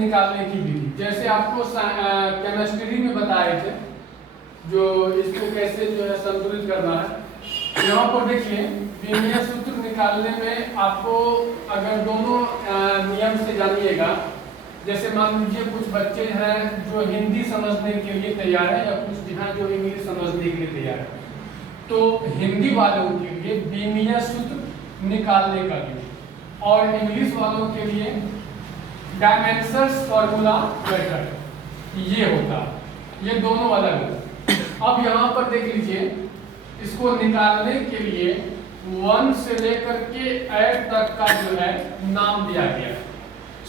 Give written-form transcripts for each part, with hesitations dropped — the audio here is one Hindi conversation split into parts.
निकालने की विधि, जैसे आपको केमिस्ट्री में बताए थे, जो इसको कैसे जो है संतुलित करना है। यहाँ पर देखिए विमीय सूत्र निकालने में आपको अगर दोनों नियम से जानिएगा, जैसे मान लीजिए कुछ बच्चे हैं जो हिंदी समझने के लिए तैयार है या कुछ यहाँ जो इंग्लिश समझने के लिए तैयार है, तो हिंदी वालों के लिए विमीय सूत्र निकालने का विधि और इंग्लिश वालों के लिए डायमेंशंस फॉर्मूला मेथड ये होता है, ये दोनों अलग है। अब यहाँ पर देख लीजिए, इसको निकालने के लिए 1 से लेकर के 8 तक का जो है नाम दिया गया है।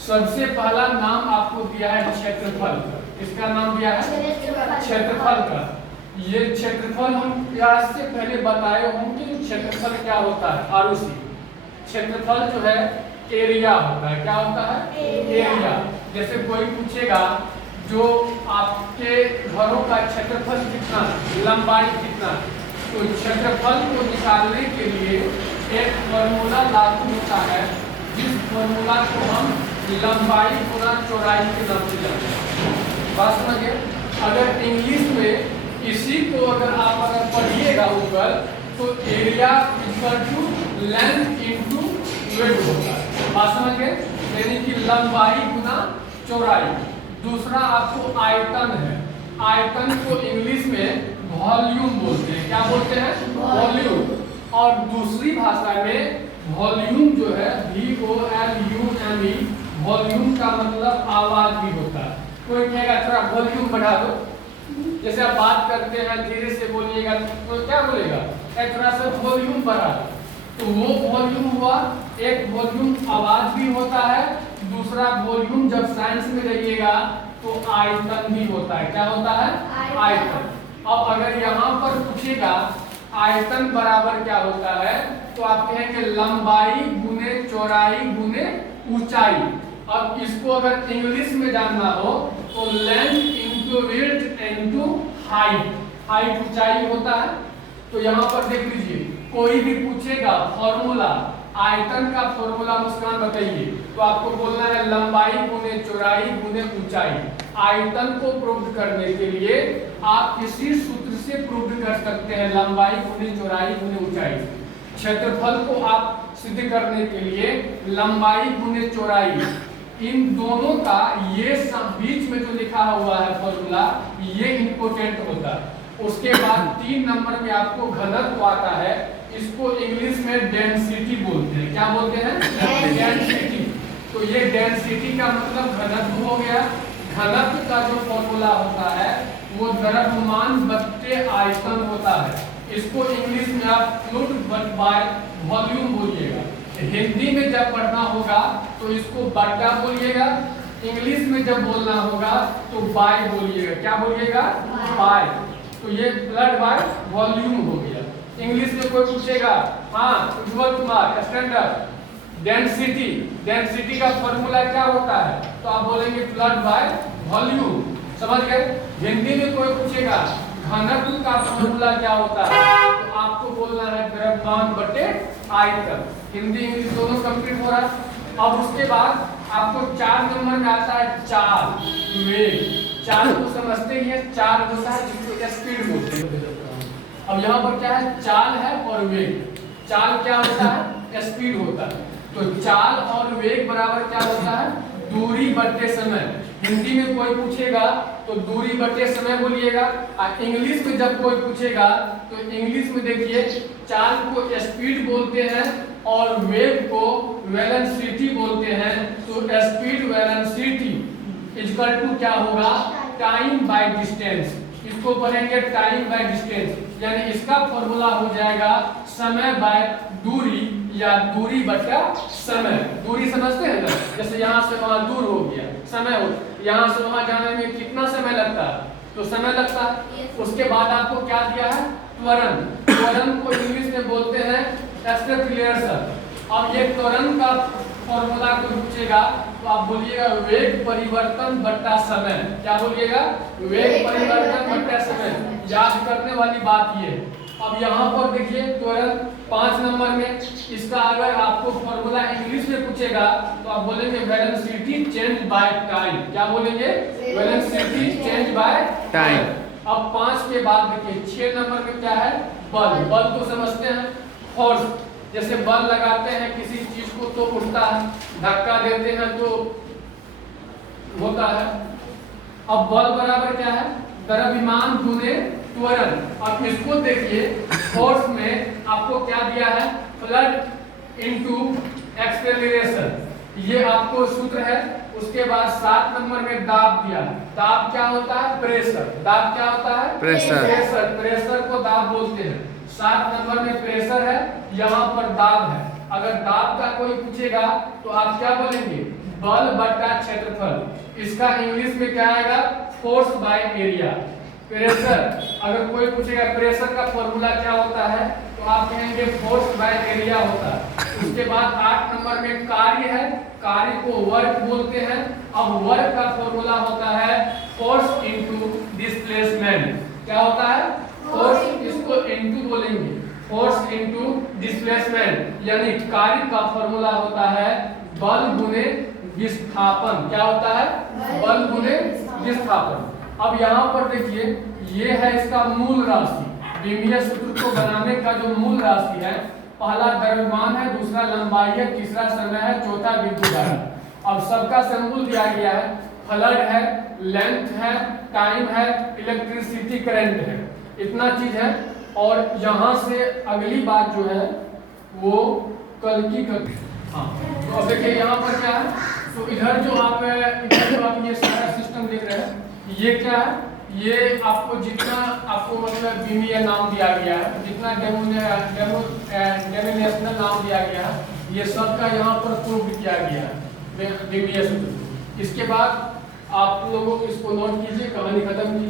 सबसे पहला नाम आपको दिया है क्षेत्रफल का। किसका नाम दिया है? क्षेत्रफल का। ये क्षेत्रफल हम क्लास से पहले बताए होंगे कि क्षेत्रफल क्या होता है। आरुषि क्षेत्रफल जो है एरिया होता है। क्या होता है? एरिया। जैसे कोई पूछेगा जो आपके घरों का क्षेत्रफल कितना, लंबाई कितना, तो क्षेत्रफल को निकालने के लिए एक फॉर्मूला लागू होता है, जिस फॉर्मूला को हम लंबाई गुना चौड़ाई के नाम से जानते हैं। बात समझिए। अगर इंग्लिश में इसी को अगर आप पढ़िएगा ऊपर, तो area equal to length into width होता है। बात समझिए, यानी कि लंबाई गुना चौड़ाई। दूसरा आपको आयतन है। आयतन को इंग्लिश में वॉल्यूम बोलते हैं। क्या बोलते हैं? वॉल्यूम। और दूसरी भाषा में वॉल्यूम जो है VOLUME, वॉल्यूम का मतलब आवाज भी होता है। कोई कहेगा थोड़ा वॉल्यूम बढ़ा दो, जैसे आप बात करते हैं धीरे से बोलिएगा तो क्या बोलेगा? थोड़ा सा वॉल्यूम बढ़ा दो। तो वो वॉल्यूम हुआ। एक वॉल्यूम आवाज भी होता है, दूसरा वॉल्यूम जब साइंस में जाइएगा तो आयतन भी होता है। क्या होता है? आयतन। अब अगर यहाँ पर पूछेगा आयतन बराबर क्या होता है, तो आप कहेंगे लंबाई गुने चौड़ाई गुने ऊंचाई। अब इसको अगर इंग्लिश में जानना हो तो length into width into height. Height ऊंचाई होता है। तो यहाँ पर देख लीजिए, कोई भी पूछेगा फॉर्मूला, आयतन का फॉर्मूला मुस्कान बताइए, तो आपको बोलना है लंबाई गुने चौड़ाई गुने ऊंचाई। आयतन को प्रूव करने के लिए आप किसी सूत्र से प्रूव कर सकते हैं, लंबाई गुने चौड़ाई गुने ऊंचाई। क्षेत्रफल को आप सिद्ध करने के लिए लंबाई गुने चौड़ाई, इन दोनों का ये बीच में जो लिखा हुआ है फॉर्मूला, ये इंपॉर्टेंट होता है। उसके बाद 3 नंबर में आपको घनत्व आता है। इसको इंग्लिश में डेंसिटी बोलते हैं। क्या बोलते हैं? डेंसिटी। तो ये डेंसिटी का मतलब घनत्व हो गया। घनत्व का जो फॉर्मूला होता है वो द्रव्यमान बट्टे आयतन होता है। इसको इंग्लिश में आप फ्लूइड बाय वॉल्यूम बोलिएगा। हिंदी में जब पढ़ना होगा तो इसको बट्टा बोलिएगा, इंग्लिश में जब बोलना होगा तो बाय बोलिएगा। क्या बोलिएगा? बाय। तो ये ब्लड बाय वॉल्यूम हो गया। इंग्लिश में कोई पूछेगा, हाँ उज्जवल कुमार स्टैंडर्ड डेंसिटी, डेंसिटी का फॉर्मूला क्या होता है, तो आप बोलेंगे ब्लड बाय वॉल्यूम। समझ गए? हिंदी में कोई पूछेगा घनत्व का फॉर्मूला क्या होता है, तो आपको बोलना है द्रव्यमान बटे आयतन। हिंदी इंग्लिश दोनों कंप्लीट हो रहा है। अब उसके बाद आपको 4 नंबर में आता है चाल, वेग। चाल को समझते ही है, चाल होता है जिसको स्पीड बोलते हैं। अब यहाँ पर क्या है? चाल है और वेग। चाल क्या होता है? स्पीड होता है। तो चाल और वेग बराबर क्या होता है? दूरी बटे समय। हिंदी में कोई पूछेगा तो दूरी बटे समय बोलिएगा। इंग्लिश में जब कोई पूछेगा तो इंग्लिश में देखिए, चाल को स्पीड बोलते हैं और वेग को वेलोसिटी बोलते हैं। तो स्पीड वेलोसिटी इक्वल टू क्या होगा? Time by distance. इसको पढ़ेंगे टाइम बाय डिस्टेंस, यानी इसका फॉर्मूला हो जाएगा समय बाय दूरी या दूरी बटा समय। दूरी समझते हैं ना, जैसे यहाँ से वहाँ दूर हो गया, समय हो, यहाँ से वहाँ जाने में कितना समय लगता है, तो समय लगता है। उसके बाद आपको क्या दिया है? त्वरण। त्वरण को इंग्लिश में बोलते हैं एक्सेलरेशन। अब ये त्वरण का फॉर्मूला को पूछेगा तो आप बोलिएगा वेग परिवर्तन बट्टा समय। क्या बोलिएगा? वेग परिवर्तन बट्टा समय। याद करने वाली बात ये। अब यहाँ पर देखिए तुरंत 5 नंबर में इसका अगर आपको फॉर्मूला इंग्लिश में पूछेगा तो आप बोलेंगे वेलोसिटी चेंज बाय टाइम। क्या बोलेंगे? Velocity change by time. अब 5 के बाद देखिए 6 नंबर में क्या है? बल। बल तो समझते हैं, फोर्स। जैसे बल लगाते हैं किसी चीज को तो उठता है, धक्का देते हैं तो होता है। अब बल बराबर क्या है? द्रव्यमान गुने त्वरण। अब इसको देखिए, फोर्स में आपको क्या दिया है? फ्लड इनटू एक्सेलरेशन, ये आपको सूत्र है। उसके बाद 7 नंबर में दाब दिया है। दाब क्या होता है? प्रेशर। दाब क्या होता है? प्रेशर। प्रेशर को दाब बोलते हैं। 7 नंबर में प्रेशर है, यहाँ पर दाब है। अगर दाब का कोई पूछेगा तो आप क्या बोलेंगे? बल बटा क्षेत्रफल। इसका इंग्लिश में क्या आएगा? Force by area. प्रेशर, अगर कोई पूछेगा प्रेशर का फॉर्मूला क्या होता है तो आप कहेंगे फोर्स बाय एरिया होता है। उसके बाद 8 नंबर में कार्य है, कार्य को वर्क बोलते हैं। अब वर्क का फॉर्मूला होता है फोर्स इनटू डिस्प्लेसमेंट। क्या होता है? फोर्स, इसको इनटू बोलेंगे, फोर्स इनटू डिस्प्लेसमेंट, यानी कार्य का फॉर्मूला होता है बल गुने विस्थापन। क्या होता है? बल गुने विस्थापन। अब यहाँ पर देखिए, ये है इसका मूल राशि। विमीय सूत्र को बनाने का जो मूल राशि है, पहला द्रव्यमान है, दूसरा लंबाई है, तीसरा समय है, चौथा विद्युत धारा। अब सबका सिंबल दिया गया है, फ्लड है, लेंथ है, टाइम है, इलेक्ट्रिसिटी करंट है, इतना चीज है। और यहाँ से अगली बात जो है वो कल की हाँ, तो अब देखिए यहाँ पर क्या है। तो इधर जो आप ये सारा सिस्टम देख रहे हैं, ये क्या है? ये आपको जितना आपको मतलब विमीय नाम दिया गया है, जितना डेमोनेशनल नाम दिया गया है, ये सब का यहाँ पर प्रूव किया गया है विमीय सूत्र। इसके बाद आप लोगों को इसको नोट कीजिए, कहानी खत्म।